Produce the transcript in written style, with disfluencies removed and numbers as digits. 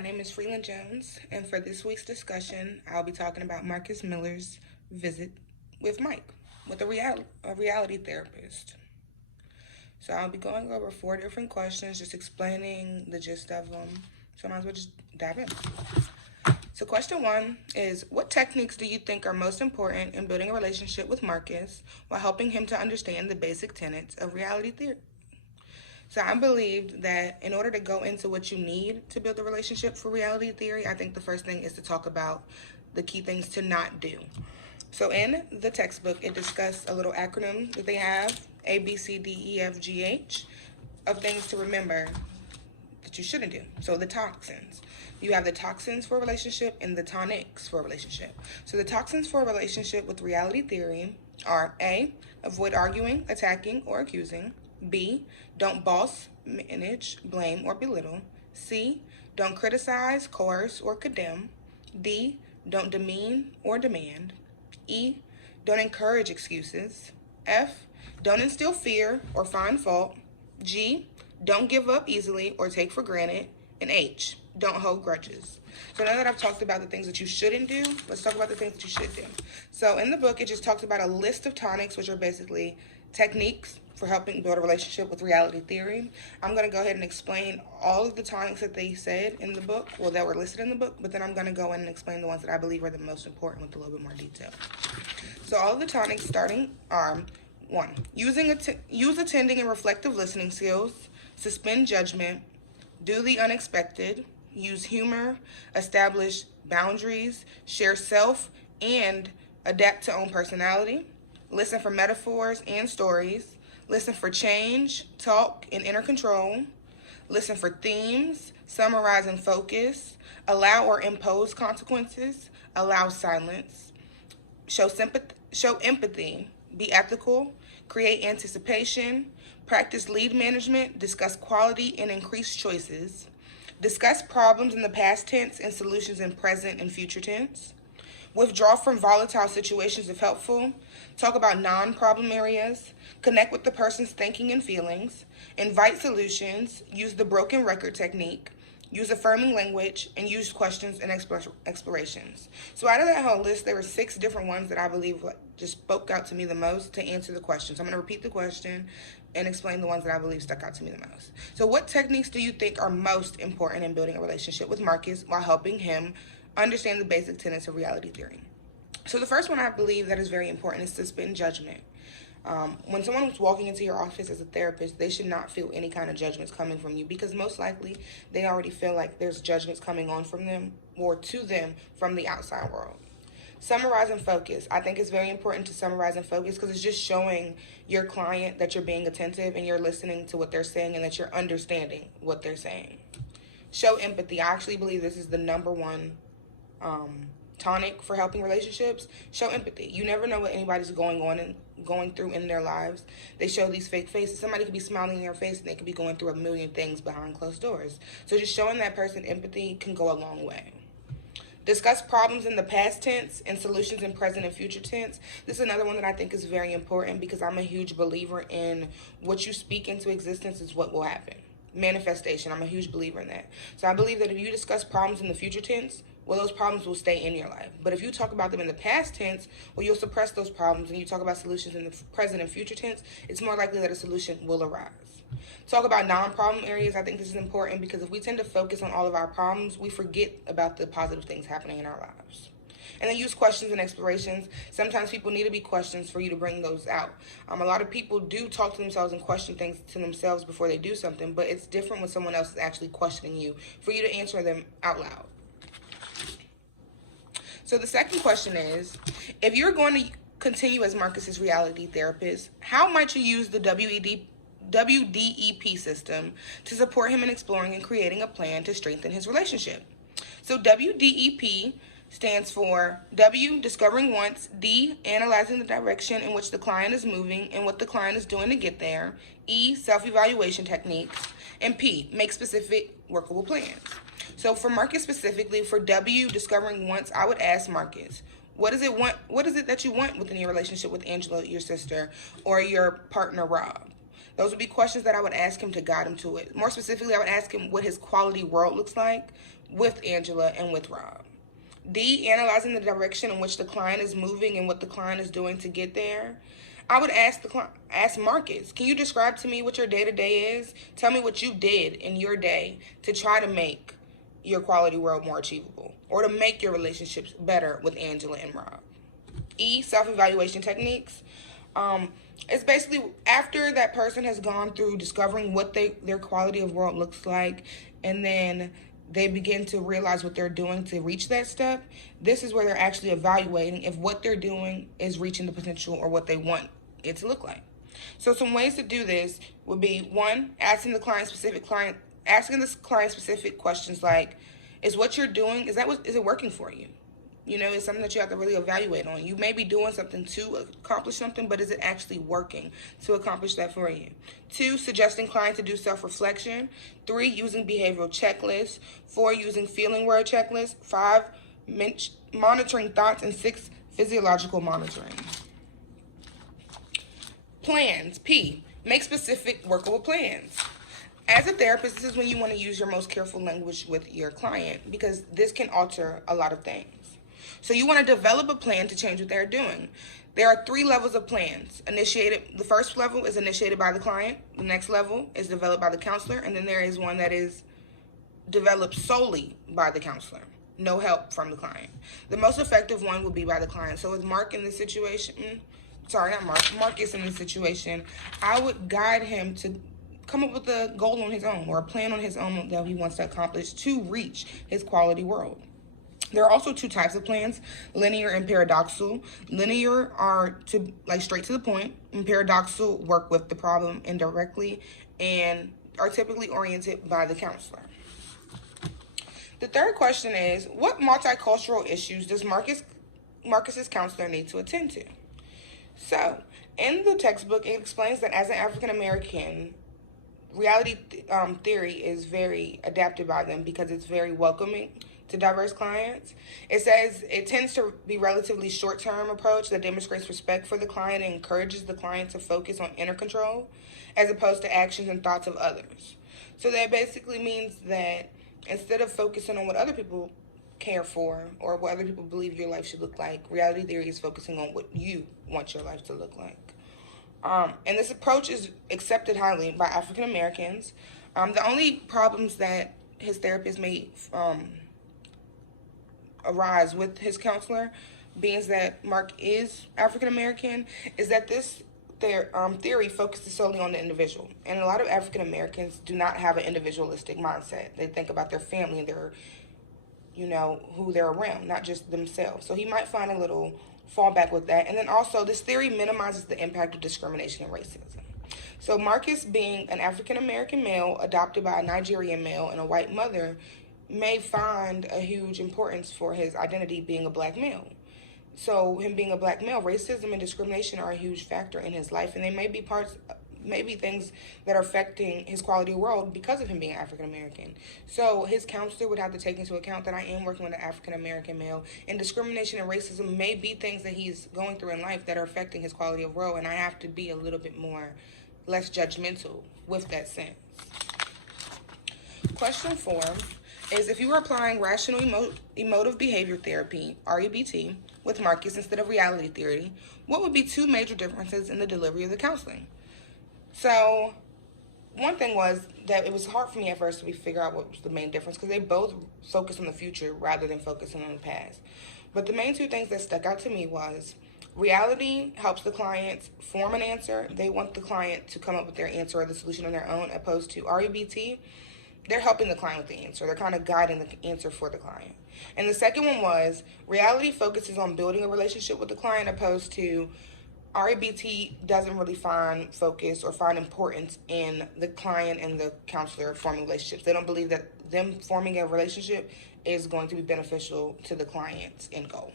My name is Freeland Jones, and for this week's discussion, I'll be talking about Marcus Miller's visit with Mike, with a reality therapist. So I'll be going over four different questions, just explaining the gist of them. So I might as well just dive in. So question one is, what techniques do you think are most important in building a relationship with Marcus while helping him to understand the basic tenets of reality theory? So I believed that in order to go into what you need to build a relationship for reality theory, I think the first thing is to talk about the key things to not do. So in the textbook, it discussed a little acronym that they have, A, B, C, D, E, F, G, H, of things to remember that you shouldn't do. So the toxins. You have the toxins for a relationship and the tonics for a relationship. So the toxins for a relationship with reality theory are A, avoid arguing, attacking, or accusing. B, don't boss, manage, blame, or belittle. C, don't criticize, coerce, or condemn. D, don't demean or demand. E, don't encourage excuses. F, don't instill fear or find fault. G, don't give up easily or take for granted. And H, don't hold grudges. So now that I've talked about the things that you shouldn't do, let's talk about the things that you should do. So in the book, it just talks about a list of tonics, which are basically techniques for helping build a relationship with reality theory. I'm going to go ahead and explain all of the tonics that they said in the book, well, that were listed in the book, but then I'm going to go in and explain the ones that I believe are the most important with a little bit more detail. So all of the tonics starting are: 1, use attending and reflective listening skills, suspend judgment, do the unexpected, use humor, establish boundaries, share self and adapt to own personality, listen for metaphors and stories, listen for change, talk, and inner control, listen for themes, summarize and focus, allow or impose consequences, allow silence, show empathy, be ethical, create anticipation, practice lead management, discuss quality and increase choices, discuss problems in the past tense and solutions in present and future tense, withdraw from volatile situations if helpful, talk about non-problem areas, connect with the person's thinking and feelings, invite solutions, use the broken record technique, use affirming language, and use questions and explorations. So out of that whole list, there were 6 different ones that I believe just spoke out to me the most to answer the question. So I'm going to repeat the question and explain the ones that I believe stuck out to me the most. So what techniques do you think are most important in building a relationship with Marcus while helping him understand the basic tenets of reality theory? So the first one I believe that is very important is suspend judgment. When someone's walking into your office as a therapist, they should not feel any kind of judgments coming from you, because most likely they already feel like there's judgments coming on from them or to them from the outside world. Summarize and focus. I think it's very important to summarize and focus because it's just showing your client that you're being attentive and you're listening to what they're saying and that you're understanding what they're saying. Show empathy. I actually believe this is the number one tonic for helping relationships. Show empathy. You never know what anybody's going on and going through in their lives. They show these fake faces. Somebody could be smiling in your face and they could be going through a million things behind closed doors. So just showing that person empathy can go a long way. Discuss problems in the past tense and solutions in present and future tense. This is another one that I think is very important because I'm a huge believer in what you speak into existence is what will happen. Manifestation, I'm a huge believer in that. So I believe that if you discuss problems in the future tense, well, those problems will stay in your life. But if you talk about them in the past tense, well, you'll suppress those problems, and you talk about solutions in the present and future tense, it's more likely that a solution will arise. Talk about non-problem areas. I think this is important because if we tend to focus on all of our problems, we forget about the positive things happening in our lives. And then use questions and explorations. Sometimes people need to be questions for you to bring those out. A lot of people do talk to themselves and question things to themselves before they do something, but it's different when someone else is actually questioning you for you to answer them out loud. So the second question is, if you're going to continue as Marcus's reality therapist, how might you use the WDEP system to support him in exploring and creating a plan to strengthen his relationship? So WDEP stands for W, discovering wants, D, analyzing the direction in which the client is moving and what the client is doing to get there, E, self-evaluation techniques, and P, make specific workable plans. So for Marcus specifically, for W, discovering wants, I would ask Marcus, what is it that you want within your relationship with Angela, your sister, or your partner, Rob? Those would be questions that I would ask him to guide him to it. More specifically, I would ask him what his quality world looks like with Angela and with Rob. D, analyzing the direction in which the client is moving and what the client is doing to get there. I would ask Marcus, can you describe to me what your day-to-day is? Tell me what you did in your day to try to make your quality world more achievable or to make your relationships better with Angela and Rob. E, self-evaluation techniques. It's basically after that person has gone through discovering what their quality of world looks like, and then they begin to realize what they're doing to reach that step. This is where they're actually evaluating if what they're doing is reaching the potential or what they want it to look like. So some ways to do this would be, one, asking the client specific questions like, is what you're doing, is it working for you? You know, it's something that you have to really evaluate on. You may be doing something to accomplish something, but is it actually working to accomplish that for you? 2, suggesting clients to do self-reflection. 3, using behavioral checklists. 4, using feeling word checklists. 5, monitoring thoughts. And 6, physiological monitoring. Plans. P, make specific workable plans. As a therapist, this is when you want to use your most careful language with your client, because this can alter a lot of things. So you want to develop a plan to change what they're doing. There are 3 levels of plans. The first level is initiated by the client. The next level is developed by the counselor. And then there is one that is developed solely by the counselor. No help from the client. The most effective one would be by the client. So with Mark in this situation, Marcus in this situation, I would guide him to come up with a goal on his own or a plan on his own that he wants to accomplish to reach his quality world. There are also 2 types of plans, linear and paradoxical. Linear are straight to the point, and paradoxical work with the problem indirectly and are typically oriented by the counselor. The third question is, what multicultural issues does Marcus's counselor need to attend to? So, in the textbook, it explains that as an African American, reality theory is very adapted by them because it's very welcoming to diverse clients. It says it tends to be relatively short-term approach that demonstrates respect for the client and encourages the client to focus on inner control as opposed to actions and thoughts of others. So that basically means that instead of focusing on what other people care for or what other people believe your life should look like, reality theory is focusing on what you want your life to look like. And this approach is accepted highly by African Americans. The only problems that his therapist may arise with his counselor, being that Mark is African American, is that this theory focuses solely on the individual. And a lot of African Americans do not have an individualistic mindset. They think about their family and their, who they're around, not just themselves. So he might find a little fallback with that. And then also, this theory minimizes the impact of discrimination and racism. So Marcus, being an African American male adopted by a Nigerian male and a white mother, may find a huge importance for his identity being a black male. So him being a black male, racism and discrimination are a huge factor in his life, and they may be things that are affecting his quality of world because of him being African American. So his counselor would have to take into account that I am working with an African American male, and discrimination and racism may be things that he's going through in life that are affecting his quality of world, and I have to be a little bit less judgmental with that sense. Question 4 is, if you were applying rational emotive behavior therapy, REBT, with Marcus instead of reality theory, what would be 2 major differences in the delivery of the counseling? So one thing was that it was hard for me at first to figure out what was the main difference, because they both focus on the future rather than focusing on the past. But the main 2 things that stuck out to me was reality helps the client form an answer. They want the client to come up with their answer or the solution on their own, opposed to REBT. They're helping the client with the answer. They're kind of guiding the answer for the client. And the second one was reality focuses on building a relationship with the client, opposed to REBT doesn't really find focus or find importance in the client and the counselor forming relationships. They don't believe that them forming a relationship is going to be beneficial to the client's end goal.